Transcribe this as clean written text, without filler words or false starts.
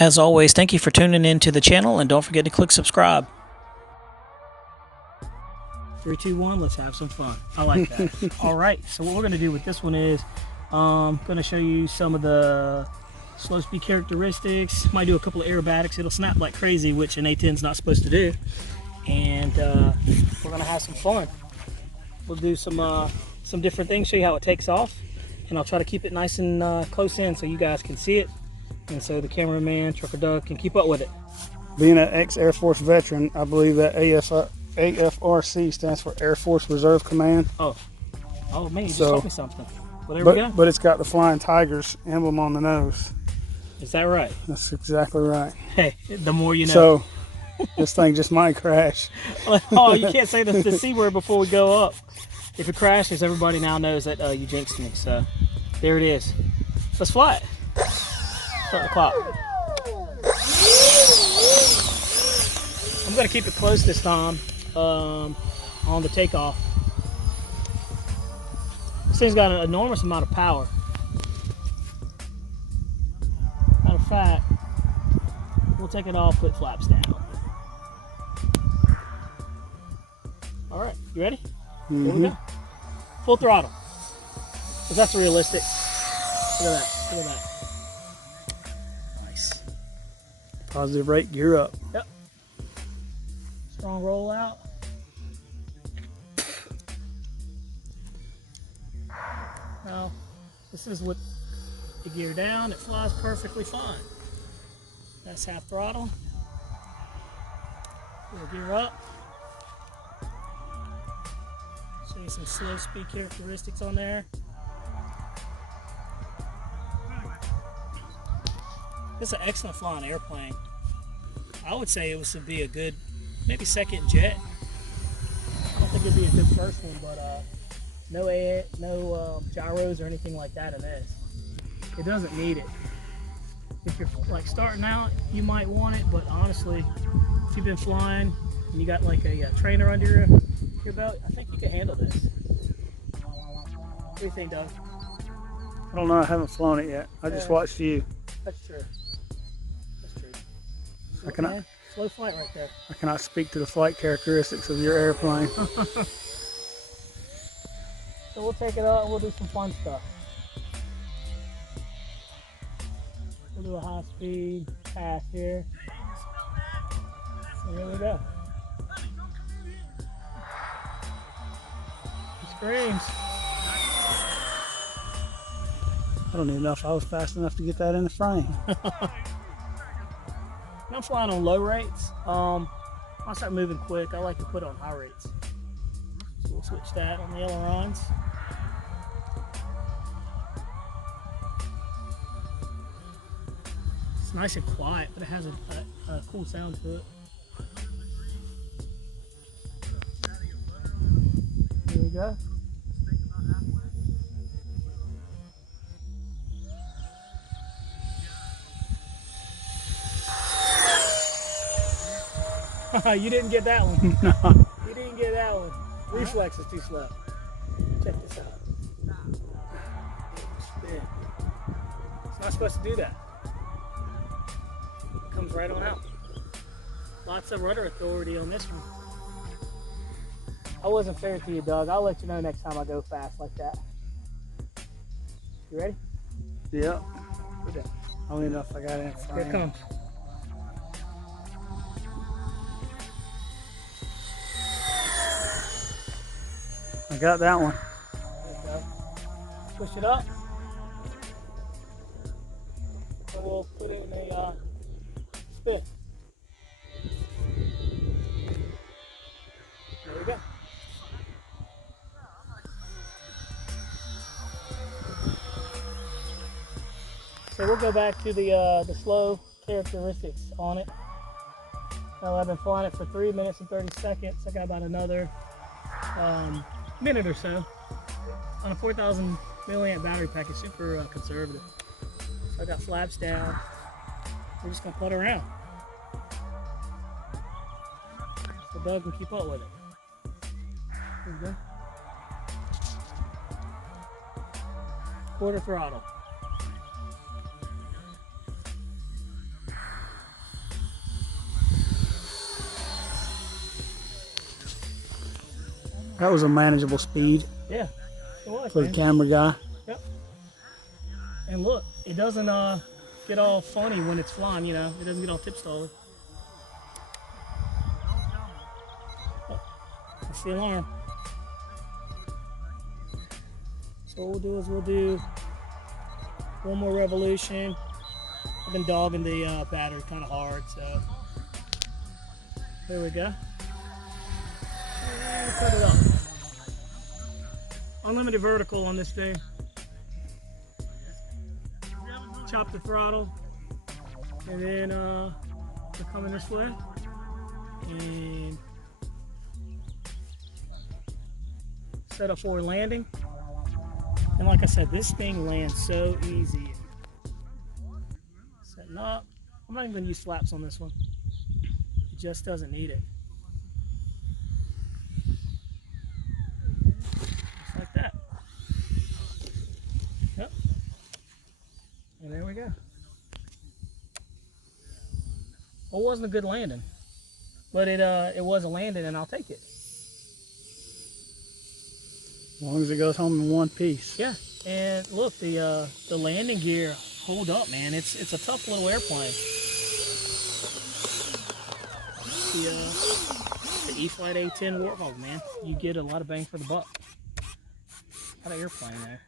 As always, thank you for tuning in to the channel, and don't forget to click subscribe. 3, 2, 1, let's have some fun. I like that. All right, so what we're going to do with this one is going to show you some of the slow speed characteristics. Might do a couple of aerobatics. It'll snap like crazy, which an A-10 is not supposed to do. And we're going to have some fun. We'll do some different things, show you how it takes off, and I'll try to keep it nice and close in so you guys can see it, and so the cameraman, Trucker Doug, can keep up with it. Being an ex-Air Force veteran, I believe that AFRC stands for Air Force Reserve Command. Oh man, you just taught me something. Well, there we go. But it's got the Flying Tigers emblem on the nose. Is that right? That's exactly right. Hey, the more you know. So this thing just might crash. Oh, you can't say the C word before we go up. If it crashes, everybody now knows that you jinxed me. So there it is. Let's fly it. Start the clock. I'm going to keep it close this time on the takeoff. This thing's got an enormous amount of power. Matter of fact, we'll take it off, put flaps down. All right, you ready? Here we go. Full throttle. Because that's realistic. Look at that. Look at that. Nice. Positive rate, gear up. Yep. Strong roll out. Now, this is with the gear down. It flies perfectly fine. That's half throttle. We'll gear up. Show you some slow speed characteristics on there. This is an excellent flying airplane. I would say it would be a good, maybe second jet. I don't think it'd be a good first one, but no gyros or anything like that in this. It doesn't need it. If you're like starting out, you might want it, but honestly, if you've been flying and you got like a trainer under your belt, I think you can handle this. What do you think, Doug? I don't know, I haven't flown it yet. I just watched you. That's true. That's true. Slow flight right there. I cannot speak to the flight characteristics of your airplane. So we'll take it out and we'll do some fun stuff. We'll do a high speed pass here. So here we go. It screams. I don't even know if I was fast enough to get that in the frame. When I'm flying on low rates, I start moving quick. I like to put on high rates. So we'll switch that on the ailerons. It's nice and quiet, but it has a cool sound to it. Here we go. You didn't get that one. No. You didn't get that one. Reflex is too slow. Check this out. Spin. It's not supposed to do that. It comes right on out. Lots of rudder authority on this one. I wasn't fair to you, Doug. I'll let you know next time I go fast like that. You ready? Yeah. Okay. I don't even know if I got it in frame. Here it comes. I got that one. There you go. Push it up. So we'll put it in a spin. There we go. So we'll go back to the slow characteristics on it. Now I've been flying it for 3 minutes and 30 seconds. I got about another minute or so on a 4,000 milliamp battery pack. It's super conservative. So I got flaps down. We're just gonna putt around. So Doug can keep up with it. There we go. Quarter throttle. That was a manageable speed Yeah, it was, for the man. camera guy. Yep. And look, it doesn't get all funny when it's flying, you know. It doesn't get all tip-stolly. Oh, that's the alarm. So what we'll do is we'll do one more revolution. I've been dogging the battery kind of hard, so there we go. And cut it up. Unlimited vertical on this thing. Chop the throttle, and then we're coming this way, and set up for landing. And like I said, this thing lands so easy. Setting up. I'm not even going to use flaps on this one. It just doesn't need it. Just like that. Yep. And there we go. Well, it wasn't a good landing, but it was a landing, and I'll take it. As long as it goes home in one piece. Yeah, and look, the landing gear hold up, man. It's a tough little airplane. The E-Flite A-10 Warthog, man. You get a lot of bang for the buck. A lot of airplane there.